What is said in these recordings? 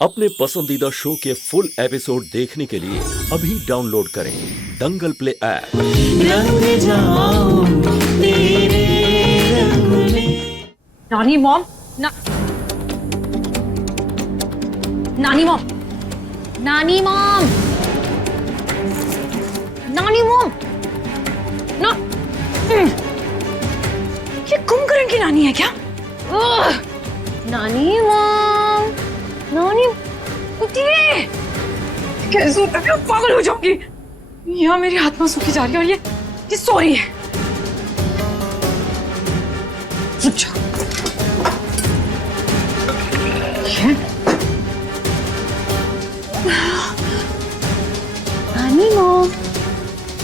अपने पसंदीदा शो के फुल एपिसोड देखने के लिए अभी डाउनलोड करें दंगल प्ले ऐप। नानी मॉम, नानी मॉम, नानी मॉम, नानी मॉम, ना ये कुंभकर्ण की नानी है क्या? नानी मॉम, नानी उठिए, कैसे उठा मैं पागल हो जाऊंगी। यहाँ मेरी आत्मा सूखी जा रही है और ये सो रही है। रुक जाओ। नानी मॉम,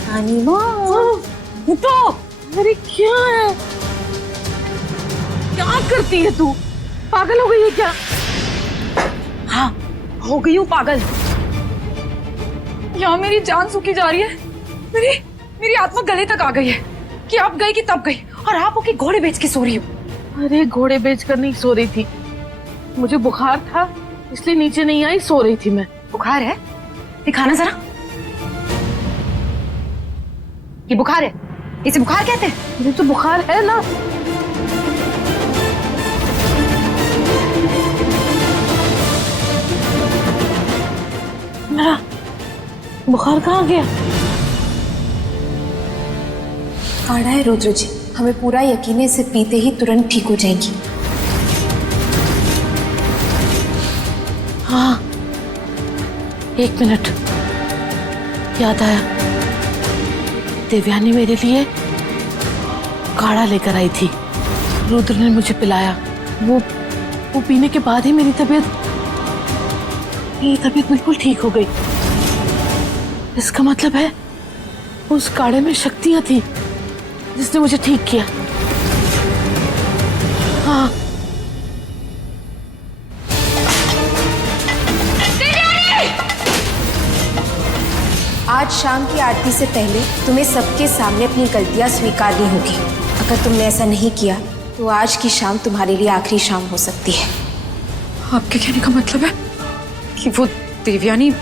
नानी मॉम, उठो। अरे क्या है, क्या करती है तू? पागल हो गई है क्या? हाँ, हो गई हूँ पागल। यहाँ मेरी जान सूखी जा रही है। मेरी आत्मा गले तक आ गई है कि अब गई कि तब गई, और आप ओके घोड़े बेच के सो रही हो। अरे घोड़े बेच कर नहीं सो रही थी, मुझे बुखार था इसलिए नीचे नहीं आई, सो रही थी मैं। बुखार है? दिखाना जरा। ये बुखार है? इसे बुखार कहते हैं? मुझे तो बुखार है ना। मेरा बुखार कहाँ गया? काढ़ा है रुद्र जी, हमें पूरा यकीन है इसे पीते ही तुरंत ठीक हो जाएंगी। हाँ, 1 मिनट, याद आया, देवयानी मेरे लिए काढ़ा लेकर आई थी, रुद्र ने मुझे पिलाया। वो पीने के बाद ही मेरी तबीयत बिल्कुल ठीक हो गई। इसका मतलब है उस काढ़े में शक्तियां थी जिसने मुझे ठीक किया। हाँ, आज शाम की आरती से पहले तुम्हें सबके सामने अपनी गलतियां स्वीकारनी होगी। अगर तुमने ऐसा नहीं किया तो आज की शाम तुम्हारे लिए आखिरी शाम हो सकती है। आपके कहने का मतलब है कि वो देवयानी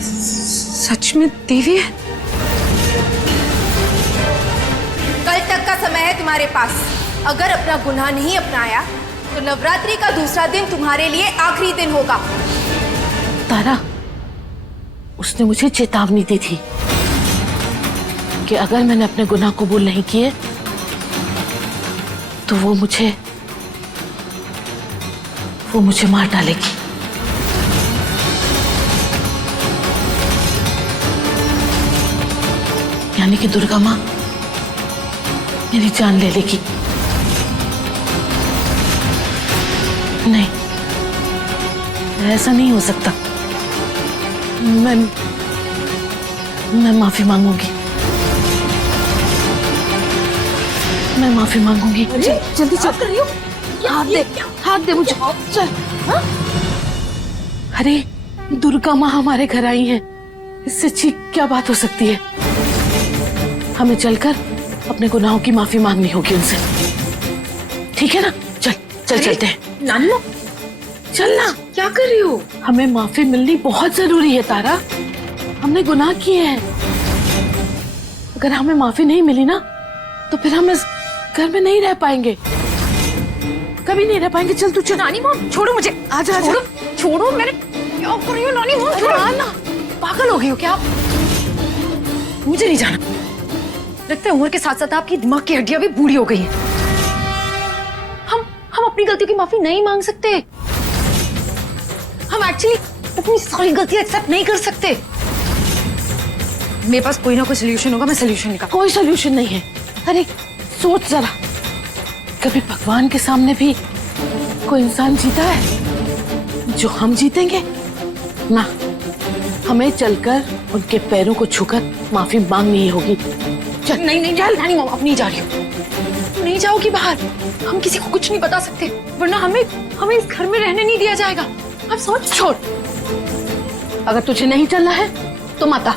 सच में देवी है? कल तक का समय है तुम्हारे पास। अगर अपना गुनाह नहीं अपनाया तो नवरात्रि का दूसरा दिन तुम्हारे लिए आखिरी दिन होगा। तारा, उसने मुझे चेतावनी दी थी कि अगर मैंने अपने गुनाह कबूल नहीं किए तो वो मुझे मार डालेगी। यानी कि दुर्गा माँ मेरी जान ले लेगी। नहीं, ऐसा नहीं हो सकता। मैं माफी मांगूंगी। मैं माफी मांगूंगी। जल्दी चल कर रही हो? हाथ दे मुझे। चल। हाँ? अरे दुर्गा माँ हमारे घर आई हैं, इससे अच्छी क्या बात हो सकती है? हमें चलकर अपने गुनाहों की माफी मांगनी होगी उनसे, ठीक है ना? चल चलते हैं। नानी माँ, चलना। क्या कर रही हो? हमें माफी मिलनी बहुत जरूरी है तारा, हमने गुनाह किए हैं। अगर हमें माफी नहीं मिली ना तो फिर हम इस घर में नहीं रह पाएंगे, कभी नहीं रह पाएंगे। चल तू चल। नानी माँ छोड़ो मुझे। आजा। छोड़ो, मैंने क्या कर रही हो? नानी माँ छोड़ो ना। पागल हो गई हो क्या आप? मुझे नहीं जाना। लगता है उम्र के साथ साथ आपकी दिमाग की हड्डियां भी बूढ़ी हो गई हैं। हम अपनी गलतियों की माफी नहीं मांग सकते। हम एक्चुअली अपनी सारी गलतियां एक्सेप्ट नहीं कर सकते। मेरे पास कोई ना कोई सोल्यूशन होगा, मैं सोल्यूशन निकाल। कोई सोल्यूशन नहीं है। अरे सोच जरा, कभी भगवान के सामने भी कोई इंसान जीता है जो हम जीतेंगे ना? हमें चलकर उनके पैरों को छूकर माफी मांगनी ही होगी। चल। नहीं चल। नानी माँ, अब नहीं जा रही हो। नहीं जाओगी बाहर। हम किसी को कुछ नहीं बता सकते, वरना हमें इस घर में रहने नहीं दिया जाएगा। अब सोच। छोड़, अगर तुझे नहीं चलना है तो मत आ,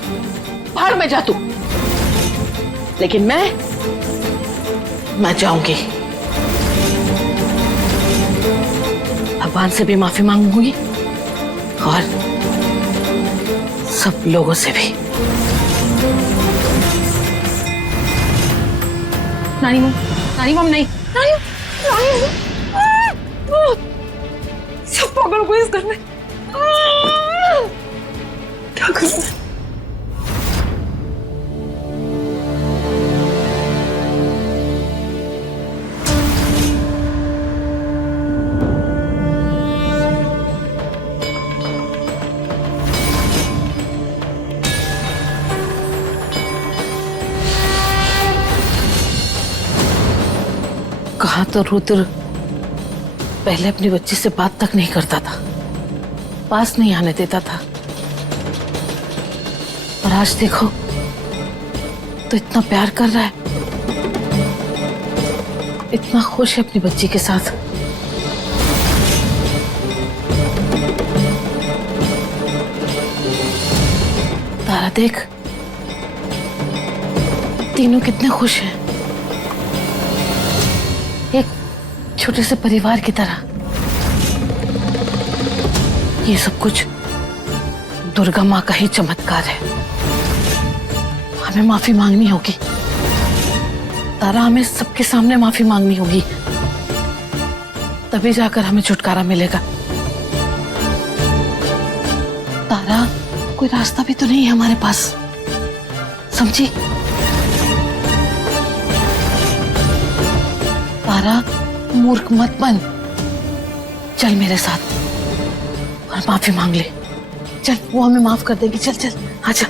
बाहर में जा तू। लेकिन मैं जाऊंगी। भगवान से भी माफी मांगूंगी और सब लोगों से भी। नानी मम नहीं, नानी सब पागल हो गए इस घर में। क्या करूं? कहा तो रुद्र पहले अपनी बच्ची से बात तक नहीं करता था, पास नहीं आने देता था, और आज देखो तो इतना प्यार कर रहा है, इतना खुश है अपनी बच्ची के साथ। तारा देख, तीनों कितने खुश हैं, एक छोटे से परिवार की तरह। ये सब कुछ दुर्गा माँ का ही चमत्कार है। हमें माफी मांगनी होगी तारा, हमें सबके सामने माफी मांगनी होगी, तभी जाकर हमें छुटकारा मिलेगा। तारा, कोई रास्ता भी तो नहीं है हमारे पास, समझी? तारा, मूर्ख मत बन, चल मेरे साथ और माफी मांग ले। चल, वो हमें माफ कर देगी। चल चल, आजा।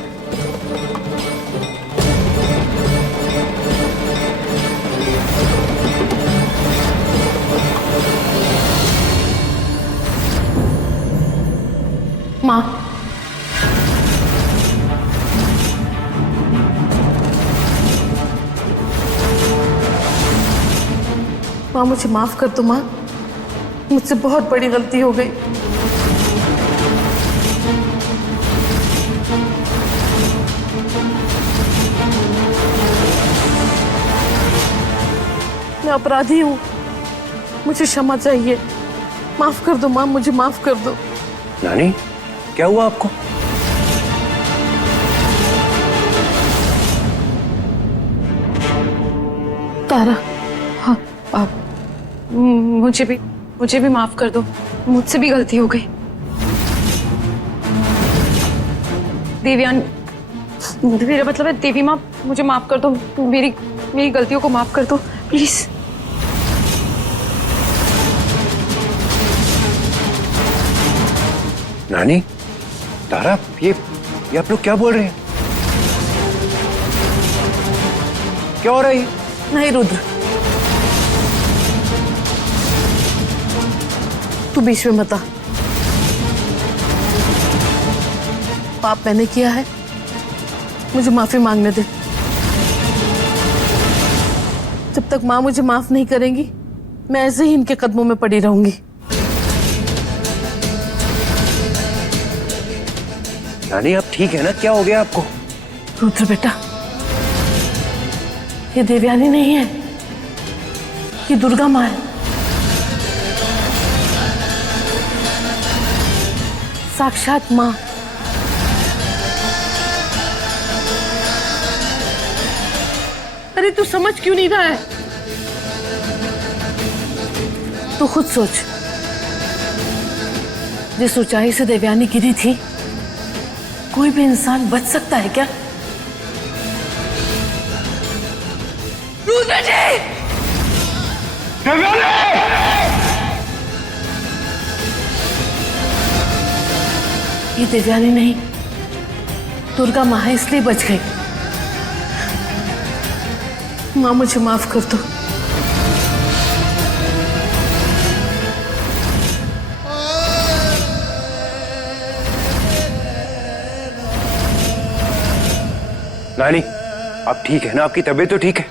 माँ, माँ मुझे माफ कर दो माँ, मुझसे बहुत बड़ी गलती हो गई। मैं अपराधी हूँ, मुझे क्षमा चाहिए। माफ कर दो माँ, मुझे माफ कर दो। नानी, क्या हुआ आपको? तारा, हाँ, आप मुझे भी माफ कर दो, मुझसे भी गलती हो गई। देवयानी, मेरा मतलब है देवी माँ, मुझे माफ कर दो, मेरी गलतियों को माफ कर दो प्लीज। नानी, तारा, ये आप लोग क्या बोल रहे हैं? क्या हो रहा है? नहीं रुद्र, तू बीच में मत आ। पाप मैंने किया है, मुझे माफी मांगने दे। जब तक माँ मुझे माफ नहीं करेंगी, मैं ऐसे ही इनके कदमों में पड़ी रहूंगी। नानी, आप ठीक है ना? क्या हो गया आपको? रुद्र बेटा, ये देवयानी नहीं है, ये दुर्गा माँ है, साक्षात माँ। अरे तू समझ क्यों नहीं रहा है? तू खुद सोच, जिस ऊंचाई से देवयानी गिरी थी, कोई भी इंसान बच सकता है क्या? रुद्र जी! ये देवयानी नहीं, दुर्गा माँ है, इसलिए बच गई। माँ मुझे माफ कर दो। नानी, आप ठीक है ना? आपकी तबीयत तो ठीक है?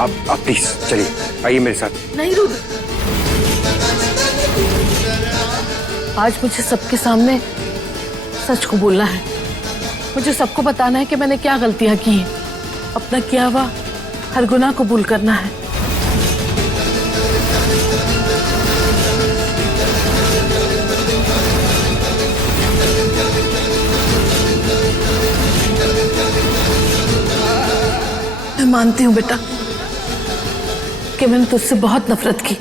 आप प्लीज चलिए, आइए मेरे साथ। नहीं रुद्र, आज मुझे सबके सामने सच को बोलना है। मुझे सबको बताना है कि मैंने क्या गलतियां की हैं। अपना किया हुआ हर गुनाह कबूल करना है। मानती हूँ बेटा कि मैंने तुझसे बहुत नफरत की।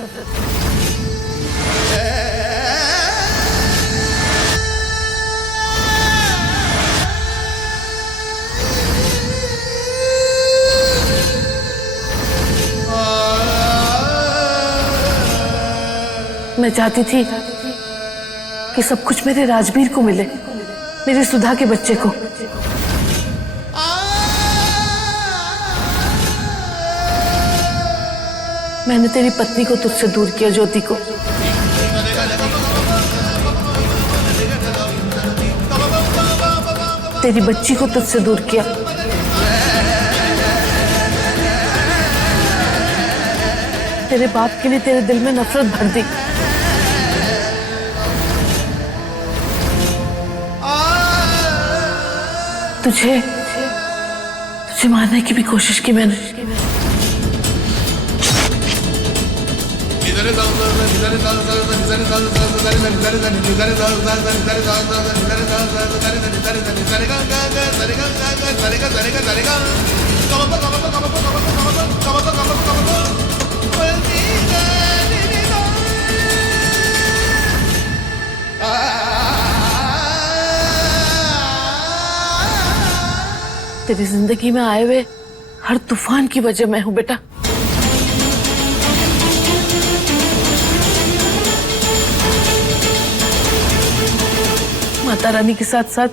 मैं चाहती थी कि सब कुछ मेरे राजवीर को मिले, मेरी सुधा के बच्चे को। मैंने तेरी पत्नी को तुझसे दूर किया, ज्योति को। तेरी बच्ची को तुझसे दूर किया। तेरे बाप के लिए तेरे दिल में नफरत भर दी। तुझे मारने की भी कोशिश की मैंने। तेरी जिंदगी में आए हुए हर तूफान की वजह मैं हूं बेटा। माता रानी के साथ साथ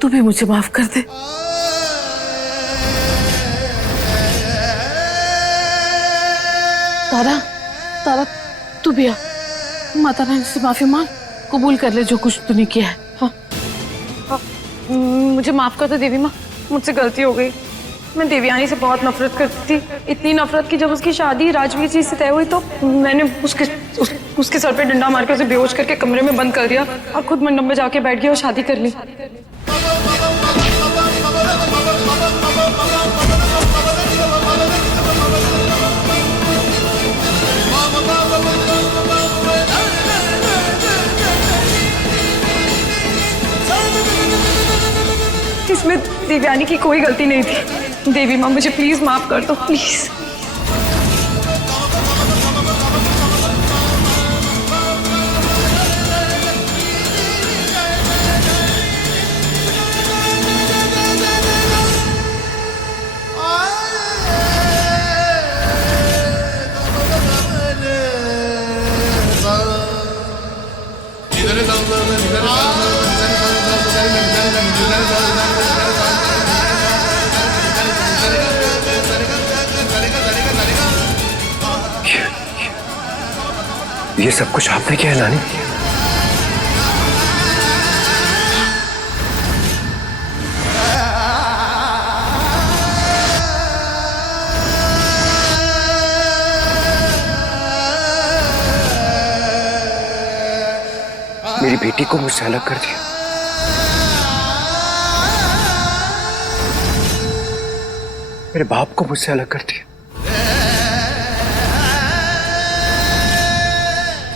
तू भी मुझे माफ कर दे। तारा तू भी आ, माता रानी से माफी मांग, कबूल कर ले जो कुछ तूने किया है। हाँ। मुझे माफ कर दो देवी माँ, मुझसे गलती हो गई। मैं देवयानी से बहुत नफरत करती थी, इतनी नफरत की जब उसकी शादी राजवीर जी से तय हुई तो मैंने उसके सर पे डंडा मार के उसे बेहोश करके कमरे में बंद कर दिया और खुद मंडप में जाके बैठ गया और शादी कर ली। इसमें देवयानी की कोई गलती नहीं थी। देवी माँ मुझे प्लीज माफ कर दो, प्लीज। ये सब कुछ आपने किया है नानी? मेरी बेटी को मुझसे अलग कर दिया। मेरे बाप को मुझसे अलग कर दिया।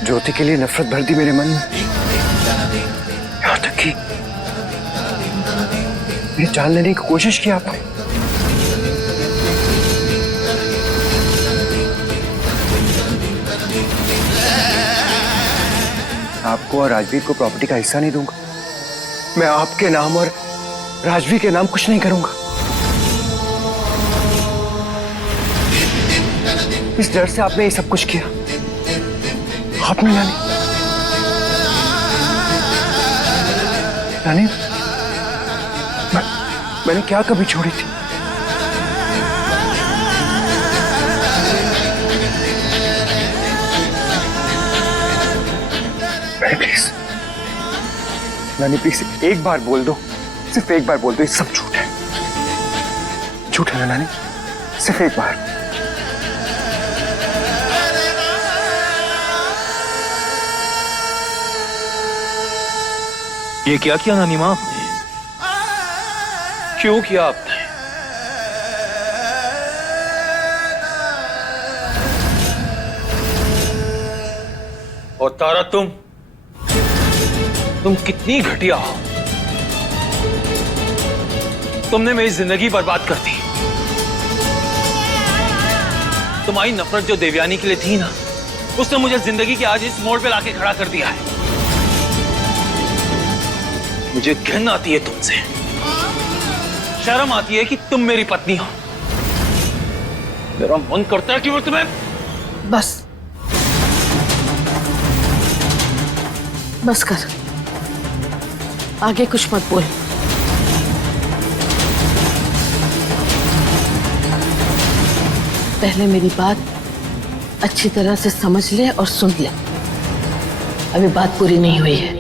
ज्योति के लिए नफरत भर दी मेरे मन में, यहां तक कि मेरी जान लेने की कोशिश की आपने। आपको और राजवीर को प्रॉपर्टी का हिस्सा नहीं दूंगा। मैं आपके नाम और राजवीर के नाम कुछ नहीं करूंगा। इस डर से आपने ये सब कुछ किया। आपने नानी, मैंने क्या कभी छोड़ी थी? प्लीज नानी, प्लीज एक बार बोल दो, सिर्फ एक बार बोल दो, ये सब झूठ है। झूठ है ना नानी? सिर्फ एक बार। ये क्या किया नानी माँ? क्यों किया आपने? और तारा, तुम कितनी घटिया हो। तुमने मेरी जिंदगी बर्बाद कर दी। तुम्हारी नफरत जो देवयानी के लिए थी ना, उसने मुझे जिंदगी के आज इस मोड़ पे लाके खड़ा कर दिया है। मुझे घिन आती है तुमसे, शर्म आती है कि तुम मेरी पत्नी हो। मेरा मन करता है कि मैं तुम्हें बस कर, आगे कुछ मत बोल। पहले मेरी बात अच्छी तरह से समझ ले और सुन ले। अभी बात पूरी नहीं हुई है,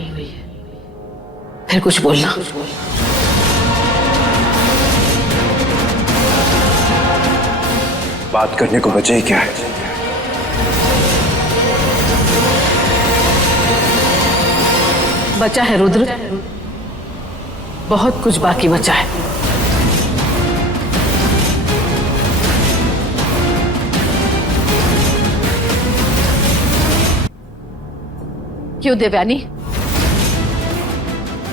फिर कुछ बोलना। बात करने को बचा ही क्या है? बचा है रुद्र, बहुत कुछ बाकी बचा है। क्यों देवयानी,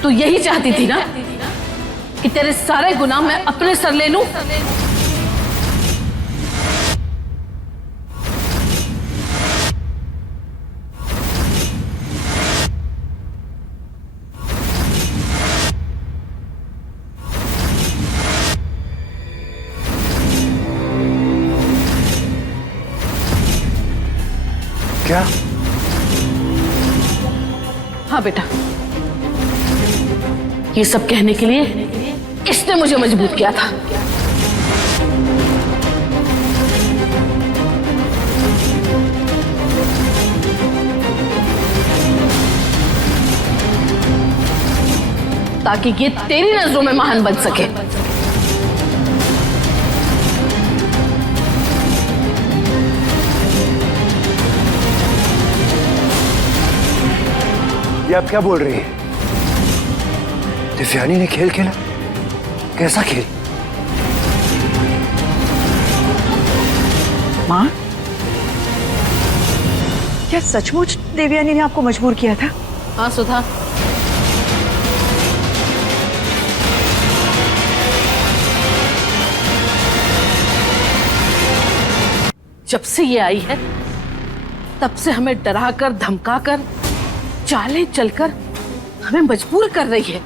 तू यही चाहती थी ना कि तेरे सारे गुनाह मैं अपने सर ले लूं? क्या? हाँ बेटा, ये सब कहने के लिए इसने मुझे मजबूर किया था। ताकि ये तेरी नजरों में महान बन सके। ये आप क्या बोल रही है? देवयानी ने खेल खेला? कैसा खेल? माँ, क्या सचमुच देवयानी ने आपको मजबूर किया था? हाँ सुधा, जब से ये आई है तब से हमें डराकर धमकाकर चालें चलकर हमें मजबूर कर रही है।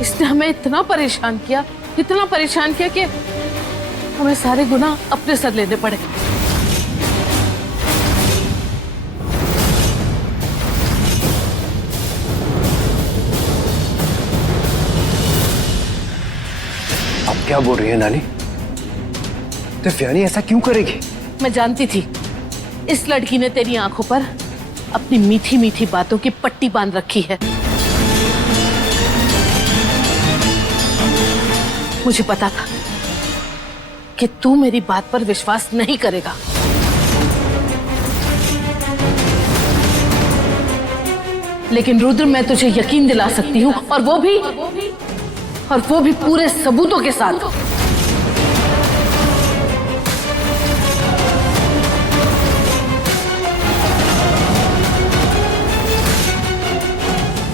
इसने हमें इतना परेशान किया कि हमें सारे गुनाह अपने सर लेने पड़े। आप क्या बोल रही है नानी? देवयानी ऐसा क्यों करेगी? मैं जानती थी इस लड़की ने तेरी आंखों पर अपनी मीठी मीठी बातों की पट्टी बांध रखी है। मुझे पता था कि तू मेरी बात पर विश्वास नहीं करेगा, लेकिन रुद्र मैं तुझे यकीन दिला सकती हूँ, और वो भी पूरे सबूतों के साथ।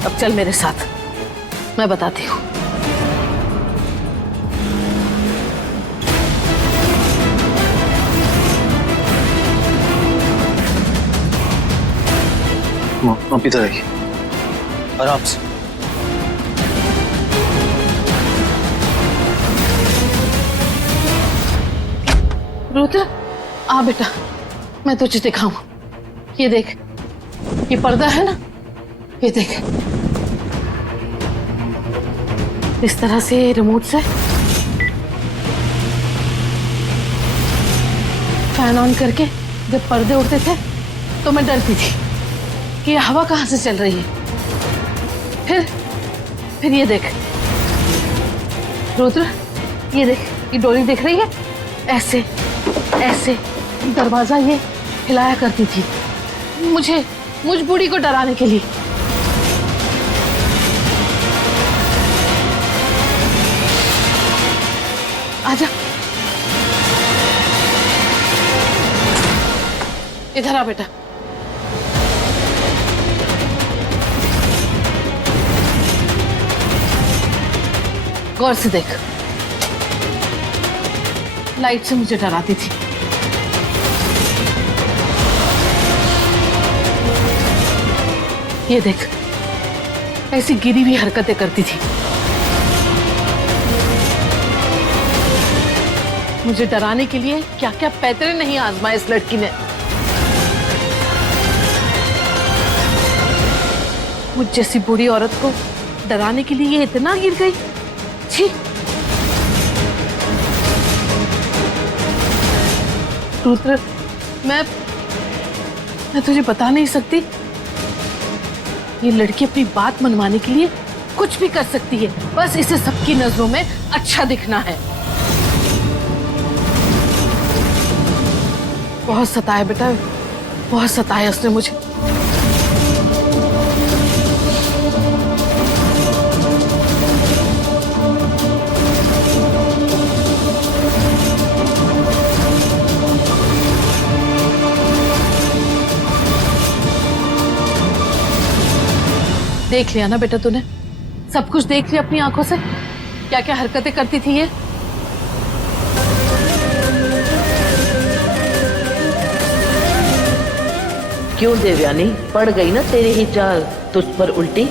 अब चल मेरे साथ, मैं बताती हूँ। आप इधर आइए, आराम से। रुद्र, आ बेटा, मैं तुझे दिखाऊं। ये देख, ये पर्दा है ना, ये देख। इस तरह से रिमोट से फैन ऑन करके जब पर्दे उड़ते थे तो मैं डरती थी कि ये हवा कहां से चल रही है। फिर ये देख रुद्र, ये देख, ये डोरी दिख रही है, ऐसे ऐसे दरवाजा ये हिलाया करती थी मुझ बूढ़ी को डराने के लिए। आजा, इधर आ बेटा। गौर से देख, लाइट से मुझे डराती थी। ये देख, ऐसी गिरी हुई हरकतें करती थी। मुझे डराने के लिए क्या क्या पैतरे नहीं आजमाए इस लड़की ने। मुझ जैसी बूढ़ी औरत को डराने के लिए ये इतना गिर गई। छी! रुद्र, मैं तुझे बता नहीं सकती, ये लड़की अपनी बात मनवाने के लिए कुछ भी कर सकती है। बस इसे सबकी नजरों में अच्छा दिखना है। बहुत सताया बेटा, बहुत सताया उसने मुझे। देख लिया ना बेटा तूने, सब कुछ देख लिया अपनी आंखों से, क्या क्या हरकतें करती थी ये। क्यों देवयानी, पड़ गई ना तेरी ही चाल तुझ पर उल्टी।